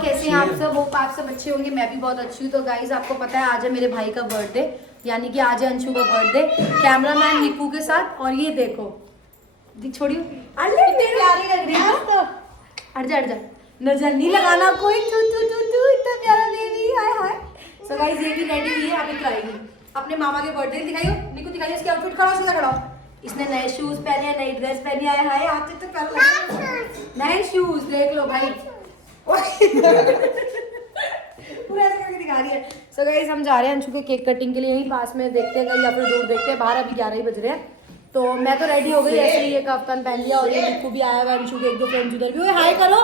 कैसे हैं आप सब? वो आप सब अच्छे होंगे, मैं भी बहुत अच्छी हूँ। तो गाइज आपको पता है आज है मेरे भाई का बर्थडे, यानी कि आज है अंशु का बर्थडे। कैमरामैन निकू के साथ। और ये देखो छोड़ियो, कितनी प्यारी लग रही है। तो हट जा, नजर नहीं लगाना कोई। तू तू तू तू इतना प्यारा बेबी, हाय हाय। सो गाइज ये भी रेडी हुई है, अभी कराएगी अपने मामा के बर्थडे। दिखाइयो निकू, दिखाइयो इसकी आउटफिट। खड़ा सीधा खड़ा। इसने नए शूज पहने हैं, नई ड्रेस पहनी है। हाय आप तो प्यारा लग रहा है। नए शूज देख लो भाई। पूरा ऐसे करके दिखा रही है। सो गाइस हम जा रहे हैं अंशु के केक कटिंग के लिए। यहीं पास में देखते हैं या फिर दूर देखते हैं। बाहर अभी 11 ही बज रहे हैं। तो मैं तो रेडी हो गई, ऐसे ही एक कफ्तान पहन लिया। और ये निक्कू भी आया हुआ, अंशु के एक दो फ्रेंड्स उधर भी। हाय करो,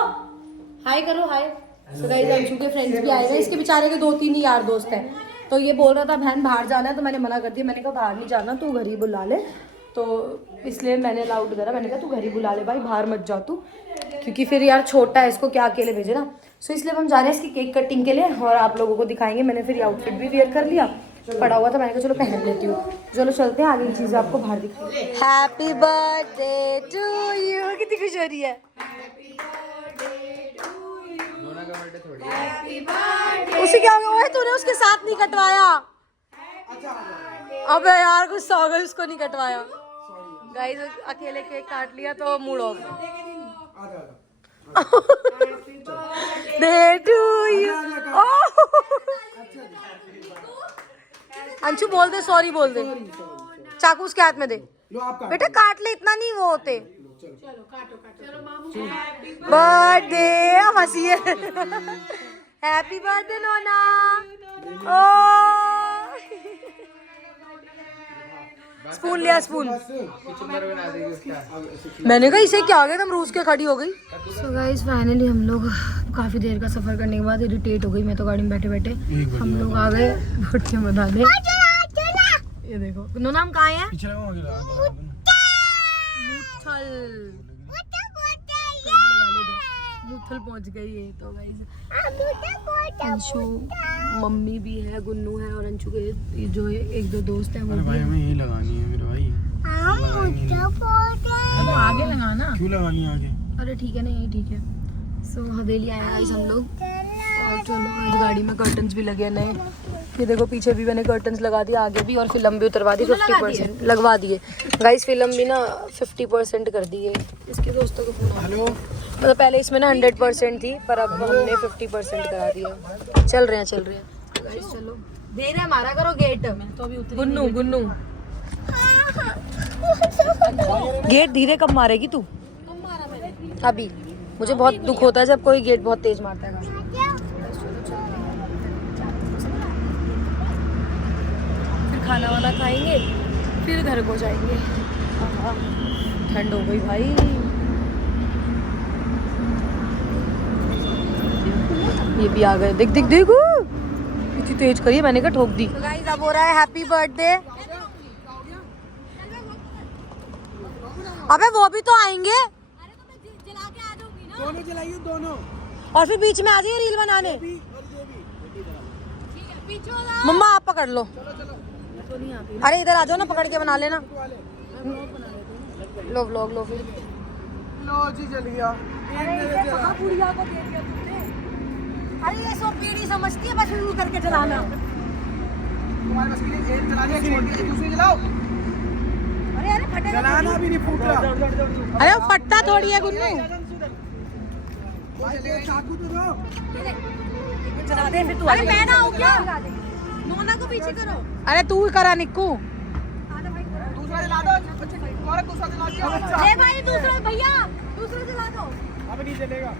हाय करो, हाय। सो गाइस अंशु के फ्रेंड्स भी आए हुए। इसके बेचारे के 2-3 ही यार दोस्त हैं। तो ये बोल रहा था बहन बाहर जाना है, तो मैंने मना कर दिया। मैंने कहा बाहर नहीं जाना, तू घर ही बुला ले। तो इसलिए मैंने अलाउड करा। मैंने कहा तू घर ही बुला ले भाई, बाहर मत जा तू, क्योंकि फिर यार छोटा है, इसको क्या अकेले भेजे ना। सो इसलिए हम जा रहे हैं इसकी केक कटिंग के लिए और आप लोगों को दिखाएंगे। मैंने फिर आउटफिट भी वेयर कर लिया, पड़ा हुआ था। मैंने कहा चलो पहन लेती हूँ। चलो चलते हैं, आगे की चीज़ें आपको बाहर दिखाएंगे। Happy birthday to you. कितनी खुश हो रही है। उसे क्या हो गया? तूने उसके साथ नहीं कटवाया। अबे यार गुस्सा हो गया, उसको नहीं कटवाया। गाइस अकेले केक काट लिया तो mood off. Day to you. Anshu बोल दे, सॉरी बोल दे। चाकू उसके हाथ में दे। बेटा काट ले, इतना नहीं वो होते। बर्थडे हंसी है। Happy birthday Nona. स्पून लिया, स्पून। मैंने कहा इसे क्या हो गया, एकदम रूस के खड़ी हो गई। सो गाइस फाइनली हम लोग काफी देर का सफर करने के बाद इरिटेट हो गई मैं तो गाड़ी में बैठे बैठे। हम लोग आ गए भुट्टे मदाने। ये देखो नोना हम कहाँ हैं? मुथल पहुंच गई है। तो गाइस अंशु मम्मी भी है, गुन्नू है और अंशु के जो एक दो दोस्त हैं वो भाई हमें यही लगानी है मेरे भाई। आगे लगाना। क्यों लगानी है आगे? अरे ठीक है ना, यही ठीक है। सो हवेली आए गाइस हम लोग। और चलो इस गाड़ी में कर्टन्स भी लगे नए। ये देखो पीछे भी मैंने कर्टन्स लगा दिया, आगे भी। और फिल्म भी उतरवा दी, 50% लगवा दिए गाइस। फिल्म भी ना 50% कर दी है। इसके दोस्तों को फोन। हेलो। मतलब पहले इसमें ना 100% थी, पर अब हमने 50% करा दिया। चल रहे हैं गाइस। चलो देर है, मारा करो गेट। तो अभी गुन्नू गुन्नू गेट धीरे कब मारेगी तू? अभी मुझे बहुत दुख होता है जब कोई गेट बहुत तेज मारता है। फिर खाना वाना खाएंगे, फिर घर को जाएंगे। ठंड हो गई भाई। ये भी आ गए। देख देख देखो इतनी तेज करी, मैंने कहा ठोक दी। तो गाइस अब हो रहा है हैप्पी बर्थडे। अबे वो भी तो आएंगे। दोनों जलाइए दोनों। और फिर बीच में आ जाइए रील बनाने। मम्मा आप पकड़ लो। अरे इधर आ जाओ ना, पकड़ के बना लेना। लो व्लॉग लो फिर। लो जी जल गया। अरे ये सब पीढ़ी समझती है, बस शुरू करके चलाना। तुम्हारे बस के लिए एक चला दिया, दूसरी चलाओ। अरे अरे फटेगा, चलाना भी नहीं फूट रहा। अरे वो फटता थोड़ी है गुन्नू। चाकू तो दो। चला दे फिर तू। अरे मैं ना हूं क्या? नोना को पीछे करो। अरे तू करा निक्कू। दूसरा चला दो। तुम्हारा दूसरा चला दिया। ले भाई दूसरा, भैया दूसरा चला दो। अब नहीं चलेगा।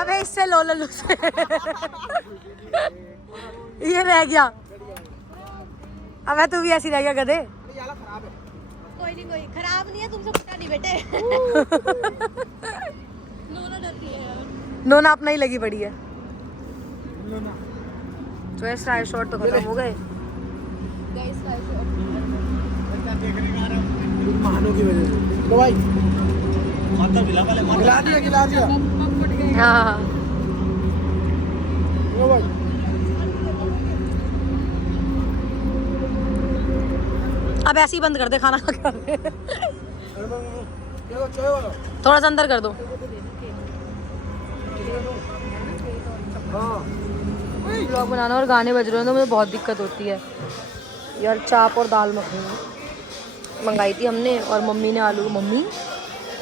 अबे इससे लो लो से। ये रह गया। अबे तू भी ऐसी रह गया गधे। कोई नहीं खराब नहीं है, तुमसे पता नहीं बेटे। नोना डरती है यार। नोना अपना ही लगी पड़ी है। तो ऐसा शॉट तो खत्म हो गए। महानों की वजह से। लो भाई गिला दिया। हाँ लो भाई। अब ऐसे ही बंद कर दे खाना खा कर। थोड़ा सा अंदर कर दो। ब्लॉग बनाना और गाने बज रहे हैं तो मुझे बहुत दिक्कत होती है यार। चाप और दाल मखनी मंगाई थी हमने और मम्मी ने आलू। मम्मी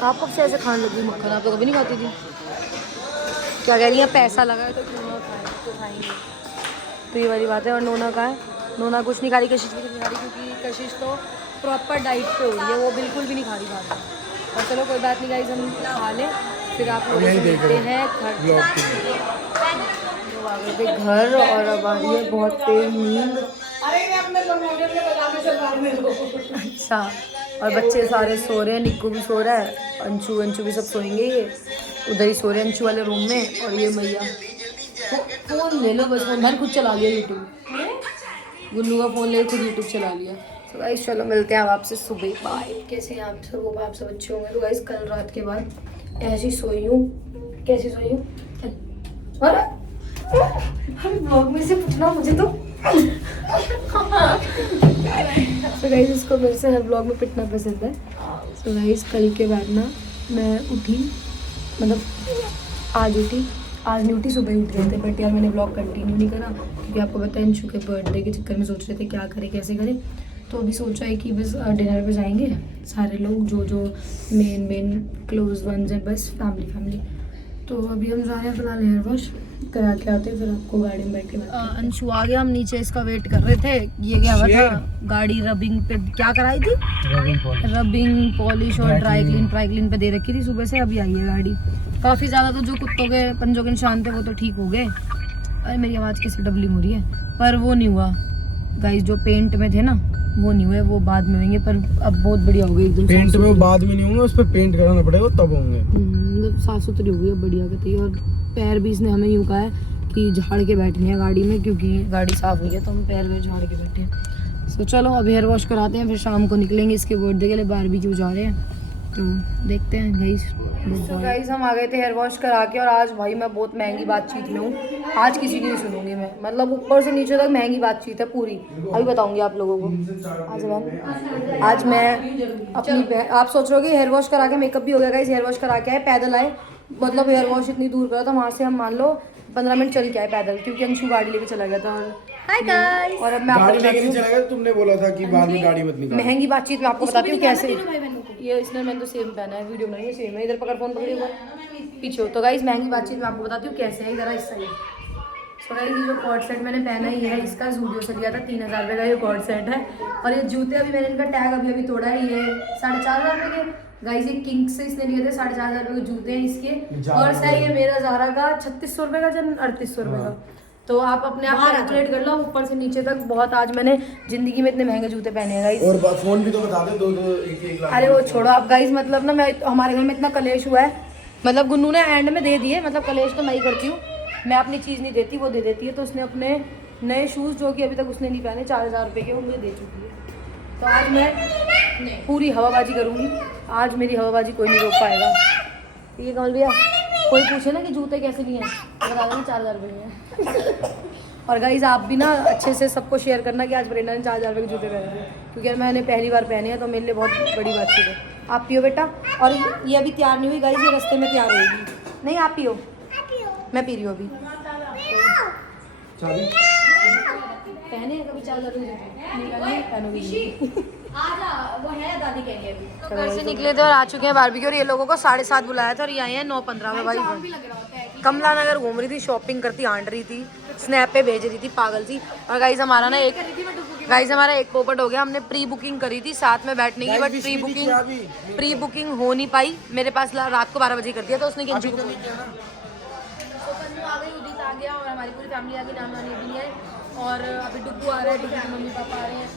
आप कब से ऐसे खाने लगी मक्खन? आप तो कभी नहीं खाती थी। क्या कह रही है? पैसा लगा है तो क्यों ना खाएं, तो खाएंगे। तो ये वाली बात है। और नोना का है, नोना कुछ नहीं खा रही, कशिश भी नहीं खा रही क्योंकि कशिश तो प्रॉपर डाइट पे हो रही है, वो बिल्कुल भी नहीं खा रही बात। और चलो कोई बात नहीं गाइस, हम खा लें फिर आप लोग देखते हैं घर। और अब आ रही है बहुत तेज नींद। अच्छा, और बच्चे सारे सो रहे हैं, निक्कू भी सो रहा है, अंशु भी सब सोएंगे। ये उधर ही सो रहे हैं अंशु वाले रूम में। और ये मैया फोन ले लो बस, फोन खुद चला लिया यूट्यूब। गुल्लू का फ़ोन ले खुद यूट्यूब चला लिया। तो गाइस चलो मिलते हैं अब आपसे सुबह। बाय। कैसे हैं आप सब? आप सब अच्छे होंगे। तो गाइस कल रात के बाद ऐसी सोई हूँ। कैसी सोई हूँ? अरे ब्लॉग में से पूछना मुझे तो। तो गाइस इसको मेरे से हर ब्लॉग में पिटना पसंद है। तो गाइस कल के बाद ना मैं उठी, मतलब आज नहीं उठी, सुबह उठ गए थे। बट यार मैंने ब्लॉग कंटिन्यू नहीं करा क्योंकि आपको पता है अंशु के बर्थडे के चक्कर में सोच रहे थे क्या करें कैसे करें। तो अभी सोचा है कि बस डिनर पे जाएंगे सारे लोग, जो मेन क्लोज वंस हैं, बस फैमिली। तो अभी हम जा रहे हैं फिलहाल हेयर वॉश करा के आते हैं, फिर आपको गाड़ी में बैठ के अंशु आ गया। हम नीचे इसका वेट कर रहे थे। ये क्या हुआ था, गाड़ी रबिंग पे क्या कराई थी? रबिंग पॉलिश और ड्राई क्लीन पे दे रखी थी सुबह से। अभी आई है गाड़ी। काफ़ी ज़्यादा तो जो कुत्तों के पंजों के निशान थे वो तो ठीक हो गए। अरे मेरी आवाज़ कैसे डबलिंग हो रही है, पर वो नहीं हुआ गाइस, जो पेंट में थे ना वो नहीं हुए, वो बाद में होंगे। पर अब बहुत बढ़िया हो गई एकदम। पेंट में वो बाद में नहीं होंगे, उस पर पेंट कराना पड़ेगा तब होंगे। मतलब साफ सुथरी हो गई अब, बढ़िया कहती है। और पैर भी इसने हमें यूँ कहा है कि झाड़ के बैठने हैं गाड़ी में, क्योंकि गाड़ी साफ हुई है तो हम पैर में झाड़ के बैठे हैं। तो चलो अब हेयर वॉश कराते हैं, फिर शाम को निकलेंगे इसके बर्थडे के लिए। बारबेक्यू जा रहे हैं तो देखते हैं गाइस। तो गाइस हम आ गए थे हेयर वॉश करा के। और आज भाई मैं बहुत महंगी बातचीत में हूँ, आज किसी की नहीं सुनूंगी मैं, मतलब ऊपर से नीचे तक महंगी बातचीत है पूरी। अभी बताऊंगी आप लोगों को। आज मैं अपनी आप सोच रहे हो कि हेयर वॉश करा के मेकअप भी हो गया गाइस। हेयर वॉश करा के आए, पैदल आए, मतलब हेयर वॉश इतनी दूर करा था, वहाँ से हम मान लो 15 मिनट चल के आए पैदल, क्योंकि अंशु गाड़ी लेके चला गया था। Hi guys. और अब मैं गाड़ी लेके नहीं चला गया, तुमने बोला था कि बाद में गाड़ी मत निकालो। महंगी बातचीत में आपको बताती हूँ कैसे। ये इसने मैंने तो सेम पहना है, वीडियो बनाई है सेम है। इधर पकड़, फोन पकड़ी हुआ पीछे हो। तो गाइस महंगी बातचीत में आपको बताती हूँ कैसे है, जरा इस साइड। सो गाइस ये जो कॉर्ड सेट मैंने पहना ही है, इसका ज़ूडियो से लिया था, 3000 रुपये का ये कॉर्ड सेट है। और ये जूते अभी मैंने इनका टैग अभी तोड़ा है, ये 4500 रुपये के गाइस। ये किंग से इसने लिए थे, 4500 रुपये के जूते हैं इसके। और सर ये मेरा ज़ारा का 3600 रुपये का, जन 3800 रुपये का। तो आप अपने आप कैलकुलेट कर लो ऊपर से नीचे तक। बहुत आज मैंने जिंदगी में इतने महंगे जूते पहने हैं गाइस। और फोन भी तो बता दे, 2-2 1-1 लाख। अरे वो छोड़ो आप गाइस, मतलब ना मैं हमारे घर में इतना कलेश हुआ है, मतलब गुन्नू ने एंड में दे दिए, मतलब कलेश तो मैं ही करती हूँ, मैं अपनी चीज़ नहीं देती, वो दे देती है। तो उसने अपने नए शूज़ जो कि अभी तक उसने नहीं पहने 4000 रुपये के, वो मुझे दे चुकी है। तो आज मैं पूरी हवाबाजी करूँगी, आज मेरी हवाबाजी कोई नहीं रोक पाएगा। ये कमल भैया कोई पूछे ना कि जूते कैसे लिए हैं, बता देना 4000 रुपये में। और गाइज आप भी ना अच्छे से सबको शेयर करना कि आज ब्रेंडा ने 4000 रुपये के जूते पहने थे, क्योंकि मैंने पहली बार पहने हैं तो मेरे लिए बहुत बड़ी बात चीज़ है। आप पियो बेटा। और ये अभी तैयार नहीं हुई गाइज, ये रास्ते में तैयार होगी। नहीं आप पियो, मैं पी रही हूँ अभी। पहने कभी 4000 रुपये वो है दादी के लिए। तो घर से निकले थे और आ चुके हैं बारबेक्यू। और ये लोगों को 7:30 बुलाया था और ये आए हैं 9:15 में। भाई कमला नगर घूम रही थी, शॉपिंग करती आंट रही थी, स्नैप पे भेज रही थी पागल सी। और गाइज हमारा एक पोपट हो गया। हमने प्री बुकिंग करी थी साथ में बैठने की, बट प्री बुकिंग हो नहीं पाई। मेरे पास रात को 12 बजे कर दिया, तो उसने कैंसिल कर दिया। आ गई, उदित आ गया और हमारी पूरी फैमिली आ गई, नाम नानी भी है। और अभी डुब्बू आ रहा है, डुब्बू के मम्मी पापा आ रहे हैं,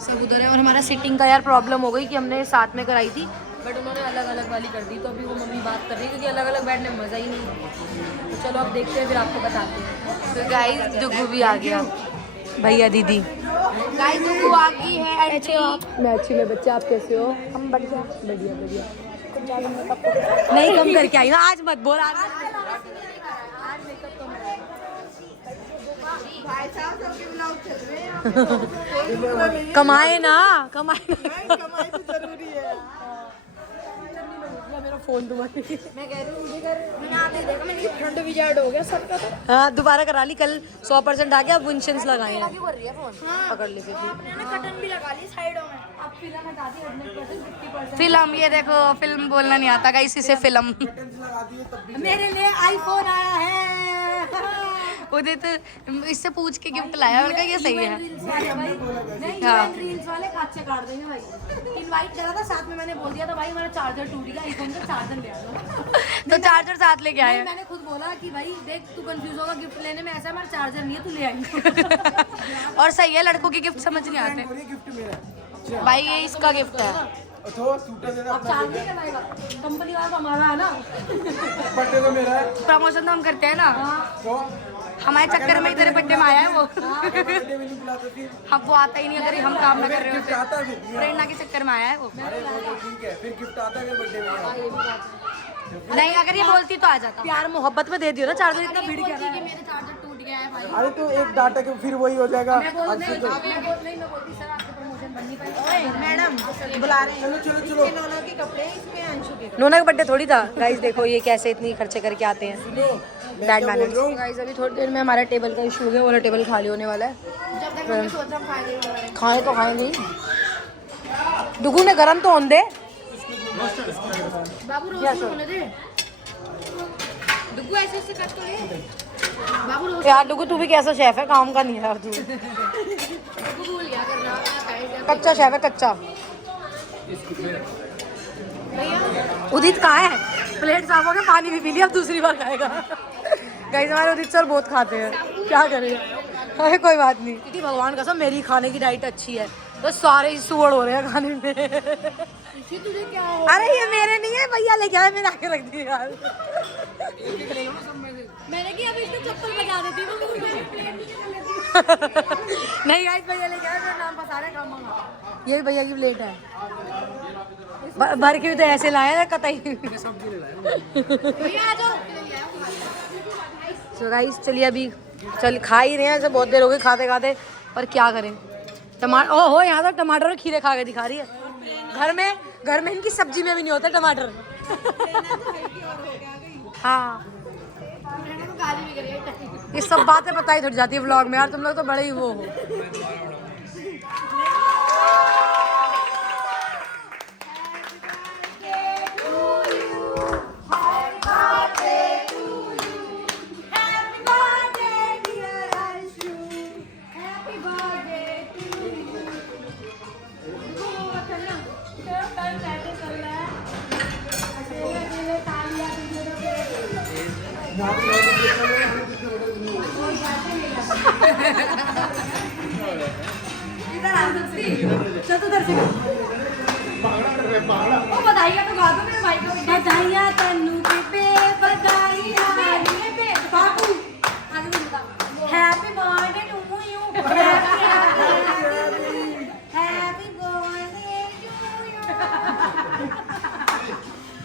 सब उधर है। और हमारा सिटिंग का यार प्रॉब्लम हो गई कि हमने साथ में कराई थी, बट उन्होंने अलग अलग वाली कर दी। तो अभी वो मम्मी बात कर रही है, क्योंकि अलग अलग बैठने में मज़ा ही नहीं। तो चलो अब देखते हैं, फिर आपको बताते हैं। तो गाइस डुग्गू भी आ गया, भैया दीदी। गाइस डुग्गू आ गई है। मैं अच्छी में बच्चा, आप कैसे हो? हम बढ़िया बढ़िया बढ़िया। नहीं कम करके आई ना, आज मत बोल। आज मेकअप कम कमाए ना, कमाए ना। कमाई तो जरूरी है। मेरा फोन तुम्हारे। मैं कह रही हूँ मुझे कर मैंने आते ही देखा मैंने फ्रंट विजार्ड हो गया सबका तो। हाँ दोबारा करा ली, कल 100% आ गया, अब विंशंस लगाए हैं। कर रही है फोन। पकड़ ली फिर। आपने ना कटन भी लगा ली साइडों में। अब फिल्म हटा दी 50%। फिल्म, ये देखो फिल्म बोलना नहीं आता गाइस, इसे फिल्म। मेरे लिए आईफोन आया है। उदित इससे पूछ के गिफ्ट लाया, मैंने कहा ये सही है। रील्स वाले भाई, नहीं हाँ। रील्स वाले काचे काट देंगे भाई। इनवाइट करा था, साथ में मैंने बोल दिया था भाई हमारा चार्जर टूट गया, आईफोन का चार्जर ले आओ। तो चार्जर साथ लेके आए। मैंने खुद बोला कि भाई देख तू कंफ्यूज होगा गिफ्ट लेने में, ऐसा हमारा चार्जर नहीं है, तू ले आई। और सही है, लड़कों के गिफ्ट समझ नहीं आते। गिफ्ट मेरा भाई ये इसका गिफ्ट है। तो सूटर देना अब चार्ज नहीं करवाएगा, कंपनी वाला तो हमारा है ना। बर्थडे तो मेरा है प्रमोशन तो हम करते हैं ना, तो हमारे चक्कर में ही तेरे बर्थडे में आया है वो। बर्थडे में नहीं बुलाते फिर हम वो आता ही नहीं अगर हम काम ना कर रहे गिफ्ट आता है फिर प्रेरणा के चक्कर में आया है वो। अरे वो तो ठीक है, फिर गिफ्ट आता है बर्थडे में नहीं अगर ये बोलती तो आ जाता। प्यार मोहब्बत में दे दियो ना चार्जर, इतना भीड़ क्या है। मेरे चार्जर टूट गया है भाई। अरे तो एक डाटा के फिर वही हो जाएगा मैं बोलती सर आपके प्रमोशन बन नहीं पाएगी। मैडम बुला रहे हैं। चलो चलो चलो नोनो के कपड़े इसमें अंशु के। नोना का बर्थडे थोड़ी था गाइस, देखो ये कैसे इतनी खर्चे करके आते हैं। सुनो मैं बैड क्या बोल मैनर्स। रहा हूँ गाइस अभी थोड़ी देर में हमारा टेबल का इशू हो गया, वाला टेबल खाली होने वाला है। जब तक मैं सोच रहा हूँ खाने वाले। खाए तो खाए नहीं, दुगू ने गरम तो होने दे। बाबू रोटी होने दे। दुगू ऐसे ऐसे कट तो ले। बाबू रोटी यार दुगू तू भी कैसा शेफ है, काम का नहीं है यार तू। भूल गया करना साइड कच्चा शेफ है, कच्चा। उदित कहाँ है? प्लेट साफ हो गया, पानी भी पी लिया, अब दूसरी बार खाएगा। गाइस हमारे उदित सर बहुत खाते हैं, क्या करें। अरे कोई बात नहीं क्योंकि भगवान कसम मेरी खाने की डाइट अच्छी है, तो सारे ही सुअड़ हो रहे हैं खाने में। तुझे क्या हो? अरे ये मेरे नहीं है, भैया लेके आए, मैंने आके रख दिए यार। मैंने कि अभी इसको चप्पल बजा देती हूँ मेरी प्लेट भी कर लेती। नहीं गाइस भैया लेके आए, मेरा नाम बता रहे काम मंगा। ये भी भैया की प्लेट है, भर के भी तो ऐसे लाए ना कतई। भैया आ जाओ। तो गाइस चलिए अभी चल खा ही रहे हैं, ऐसे बहुत देर हो गई खाते खाते, पर क्या करें। टमाटर ओहो, यहाँ तो टमाटर और खीरे खा के दिखा रही है। घर में इनकी सब्जी में भी नहीं होता टमाटर। हाँ ये सब बातें बताई थोड़ी जाती है व्लॉग में यार, तुम लोग तो बड़े ही वो हो। चतुर्दश बधाइयाँ तो गा दो मेरे भाई को। बधाइयाँ तन्नू पे बधाइयाँ बाबू, happy birthday to you, happy birthday to you.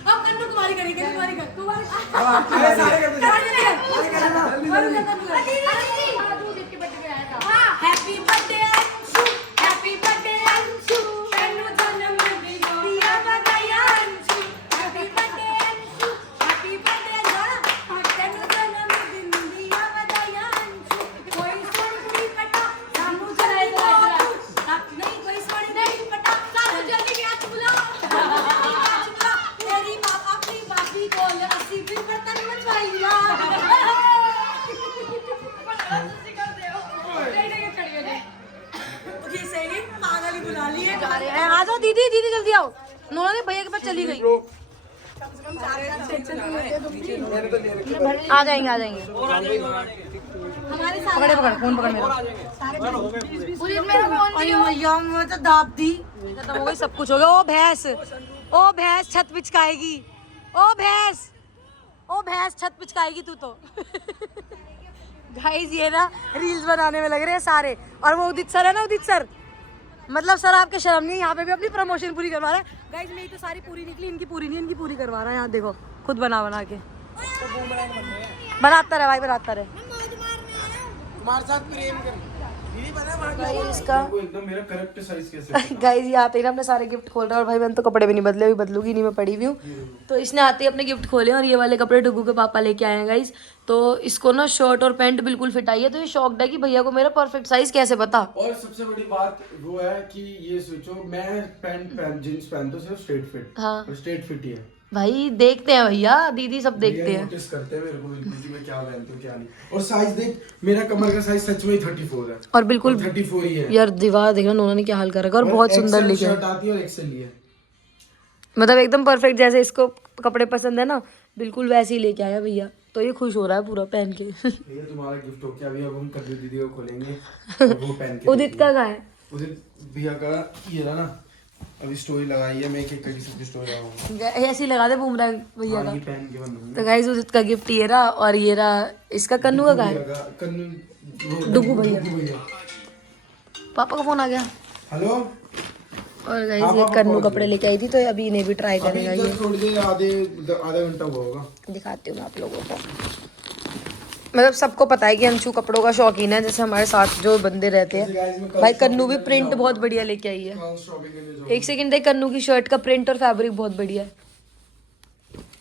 अब कन्नू कुमारी करेगी, कुमारी कर कुमारी happy birthday Anshu, happy birthday Anshu, Tannu जन्म दिन दिया बधाइयाँ Anshu, happy birthday Anshu, happy birthday Tannu जन्म दिन दिया बधाइयाँ अंशु। कोई सोनी नहीं पटा सामू जल्दी नहीं, कोई सोनी नहीं पटा सामू जल्दी आज बुलाओ, तेरी माँ अपनी भाभी को अस्सी फिर बर्तन बनवाइया। बुला लिए जा रहे हैं। आ जाओ दीदी, दीदी जल्दी आओ। नोना ने भैया के पास चली गई। आ जाएंगे आ जाएंगे। हमारे साथ पकड़े पकड़, फोन पकड़ मेरा। मेरा फोन अयो भैया मैं तो दाब दी, खत्म हो गई, सब कुछ हो गया। ओ भैंस छत पिचकाएगी, ओ भैंस छत पिचकाएगी तू तो। गाइस ये ना रील्स बनाने में लग रहे हैं सारे, और वो उदित सर है ना, उदित सर मतलब सर आपके शर्म नहीं, यहाँ पे भी अपनी प्रमोशन पूरी करवा रहा है। गाइस मेरी तो सारी पूरी निकली, इनकी पूरी नहीं, इनकी पूरी करवा रहा है। यहाँ देखो खुद बना के बनाता रहे भाई, बनाता रहे। तुम्हारे साथ प्रेम कर गाइस इसका वो एकदम मेरा करेक्ट साइज कैसे गाइस ये आते ही ना अपने सारे गिफ्ट खोल रहा है और भाई मैंने तो कपड़े भी नहीं बदले, अभी बदलूंगी नहीं, मैं पड़ी हुई हूँ। तो इसने आते ही अपने गिफ्ट खोले और ये वाले कपड़े डुगू के पापा लेके आए हैं गाइस। तो इसको ना शर्ट और पैंट बिल्कुल फिट आई है, तो ये शॉक्ड है कि भैया को मेरा परफेक्ट साइज कैसे पता। और सबसे बड़ी बात वो है कि ये सोचो मैं पैंट जींस पहनता हूँ सिर्फ स्ट्रेट फिट। हाँ। और स्ट्रेट फिट ही है। भाई देखते हैं भैया, दीदी सब देखते हैं। नोटिस करते हैं मेरे को बिल्कुल कि मैं क्या पहनता हूँ क्या नहीं। और साइज देख, मेरा कमर का साइज सच में 34 है। और बिल्कुल 34 ही है यार दीवार देखना नोना ने क्या हाल कर रखा है और बहुत सुंदर XL लिखा शर्ट है, आती है और एक्सेल ही है। मतलब एकदम परफेक्ट जैसे इसको कपड़े पसंद है ना बिल्कुल वैसे ही लेके आया भैया। तो ये खुश हो रहा है पूरा पहन के। ये तुम्हारा गिफ्ट हो गया। अभी अब हम कद्दू दीदी को खोलेंगे और वो पहन के उदित का कहाँ है? उदित भैया का ये रहा ना, अभी स्टोरी लगाई है, मैं एक करके सबकी स्टोरी लगाऊंगा। ऐसे ही लगा दे बूमरैंग भैया का। ये पहन के बनूंगा। तो गाइस उदित का गिफ्ट ये रहा और ये रहा इसका कन्नू का कहाँ है? कन्नू डुगू भैया। पापा का फोन आ गया। हेलो। और गाइस ये कन्नू कपड़े लेके आई थी तो अभी इन्हें भी ट्राई अभी करेगा ये। थोड़ी देर आधा घंटा हुआ होगा। दिखाती हूँ मैं आप लोगों को। मतलब सबको पता है कि अंशु कपड़ों का शौकीन है, जैसे हमारे साथ जो बंदे रहते हैं। भाई कन्नू भी प्रिंट बहुत बढ़िया लेके आई है। शॉपिंग करने जाओ। एक सेकंड देख, कन्नू की शर्ट का प्रिंट और फैब्रिक बहुत बढ़िया है।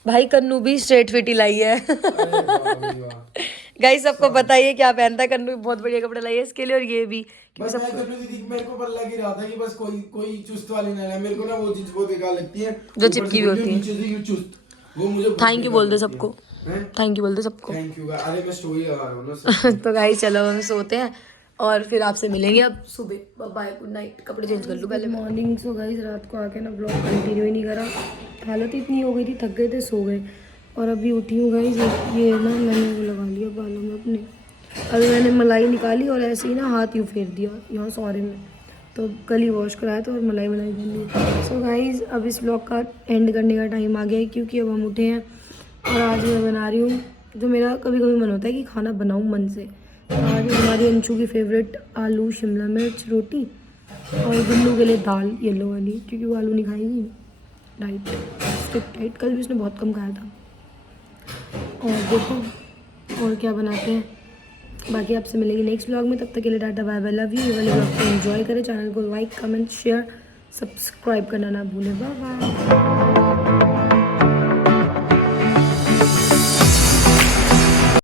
भाई कन्नू भी स्ट्रेट फिट ही लाई है। गाइस सबको पता ही है क्या पहनता है, कन्नू भी बहुत बढ़िया कपड़े लाई है इसके लिए और ये भी। बस मैं कन्नू दीदी मेरे को पर लग ही रहा था कि बस कोई चुस्त वाली ना है। मेरे को ना वो चीज बहुत बेकार लगती है जो चिपकी हुई होती है। नीचे से ये चुस्त, वो मुझे थैंक यू बोल दे सबको, थैंक यू बोल दे सबको। Thank you. अरे मैं स्टोरी लगा रहा हूँ ना। तो गाइस चलो हम सोते हैं और फिर आपसे मिलेंगे अब सुबह। Bye, good night. कपड़े चेंज कर लूँ पहले। मॉर्निंग। सो गाइस रात को आके ना ब्लॉग कंटिन्यू ही नहीं करा, हालत इतनी हो गई थी, थक गए थे, सो गए। और अभी उठी हूँ गाइस, ये ना मैंने वो लगा लिया बालों में अपने। अभी मैंने मलाई निकाली और ऐसे ही ना हाथ यूँ फेर दिया यहाँ सॉरी में, तो कल ही वॉश कराया था और मलाई कर ली। सो गाइस अब इस ब्लॉग का एंड करने का टाइम आ गया है क्योंकि अब हम उठे हैं और आज मैं बना रही हूँ जो मेरा कभी कभी मन होता है कि खाना बनाऊँ मन से। तो आज हमारी अंशु की फेवरेट आलू शिमला मिर्च रोटी और गुल्लू के लिए दाल येलो वाली, क्योंकि वो आलू नहीं खाएगी। डाइट, स्ट्रिक्ट डाइट, कल भी उसने बहुत कम खाया था। और देखो और क्या बनाते हैं। बाकी आपसे मिलेंगे नेक्स्ट ब्लॉग में, तब तक के लिए tata bye bye, love you. ये वाले ब्लॉग को एंजॉय करें, चैनल को लाइक कमेंट शेयर सब्सक्राइब करना ना भूलें। Bye bye.